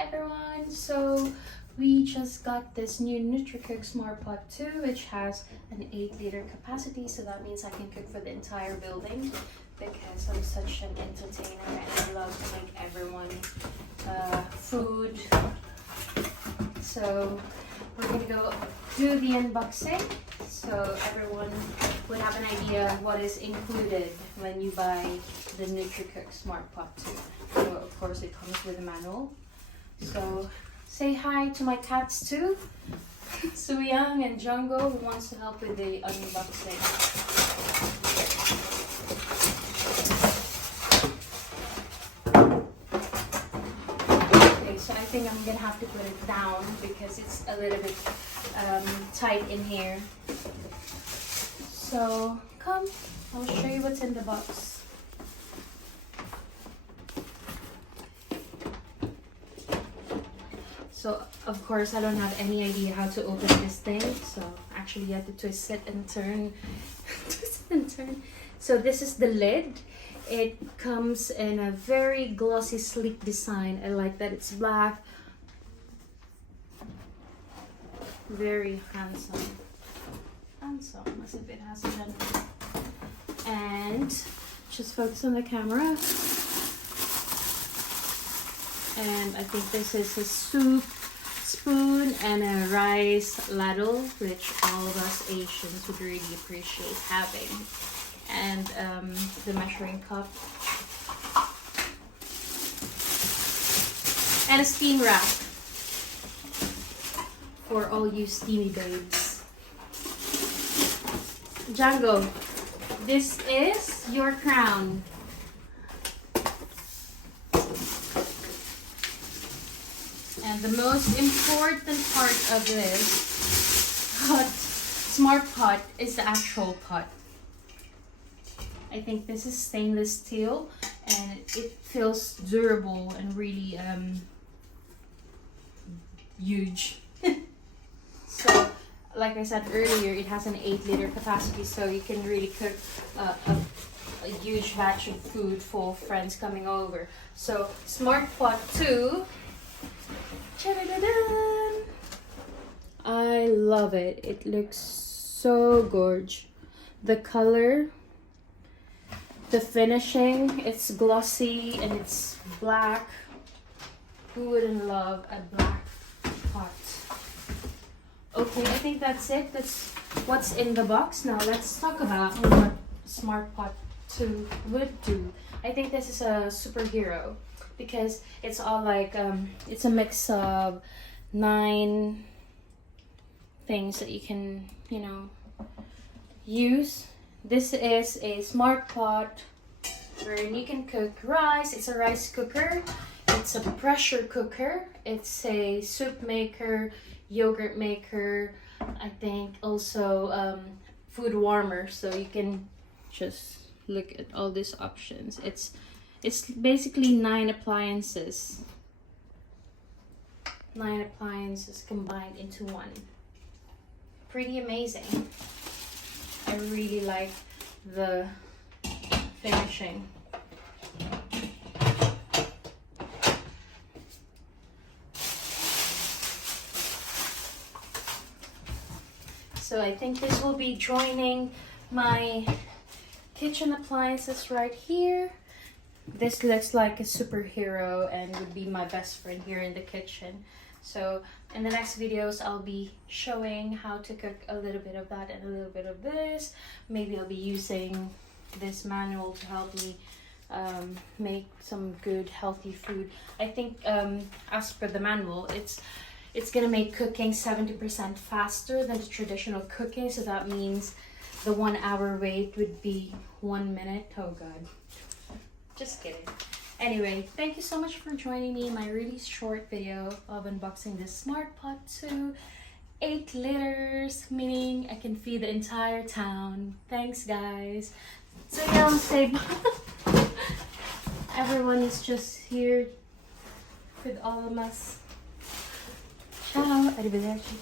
everyone! So we just got this new Nutricook Smart Pot 2, which has an 8-liter capacity, so that means I can cook for the entire building because I'm such an entertainer and I love to make everyone food. So we're gonna go do the unboxing so everyone would have an idea what is included when you buy the Nutricook Smart Pot 2. So of course it comes with a manual. So say hi to my cats too, Suyang and Jungo, who wants to help with the unboxing. Okay, so I think I'm gonna have to put it down because it's a little bit tight in here. So come, I'll show you what's in the box. So of course I don't have any idea how to open this thing, so actually you have to twist it and turn. Twist it and turn. So this is the lid. It comes in a very glossy, sleek design. I like that it's black. Very handsome. Handsome, as if it has a gender. And just focus on the camera. And I think this is a soup spoon and a rice ladle, which all of us Asians would really appreciate having. And the measuring cup. And a steam rack for all you steamy babes. Django, this is your crown. And the most important part of this Smart Pot is the actual pot. I think this is stainless steel and it feels durable and really huge. So, like I said earlier, it has an 8-liter capacity, so you can really cook a huge batch of food for friends coming over. So, Smart Pot 2. I love it. It looks so gorgeous. The color, the finishing, it's glossy and it's black. Who wouldn't love a black pot? Okay, I think that's it. That's what's in the box. Now let's talk about what Smart Pot 2 would do. I think this is a superhero because it's all like it's a mix of 9 things that you can, you know, use. This is a Smart Pot wherein you can cook rice. It's a rice cooker, it's a pressure cooker, it's a soup maker, yogurt maker, I think also food warmer, so you can just look at all these options. It's basically 9 appliances. 9 appliances combined into one. Pretty amazing. I really like the finishing. So I think this will be joining my kitchen appliances right here. This looks like a superhero and would be my best friend here in the kitchen. So in the next videos I'll be showing how to cook a little bit of that and a little bit of this. Maybe I'll be using this manual to help me make some good healthy food. I think as per the manual, it's gonna make cooking 70% faster than the traditional cooking, so that means the 1 hour wait would be 1 minute. Oh god, just kidding. Anyway, thank you so much for joining me in my really short video of unboxing this Smart Pot 2. 8 liters, meaning I can feed the entire town. Thanks guys. So yeah, I'll say bye. Everyone is just here with all of us. Ciao, arrivederci.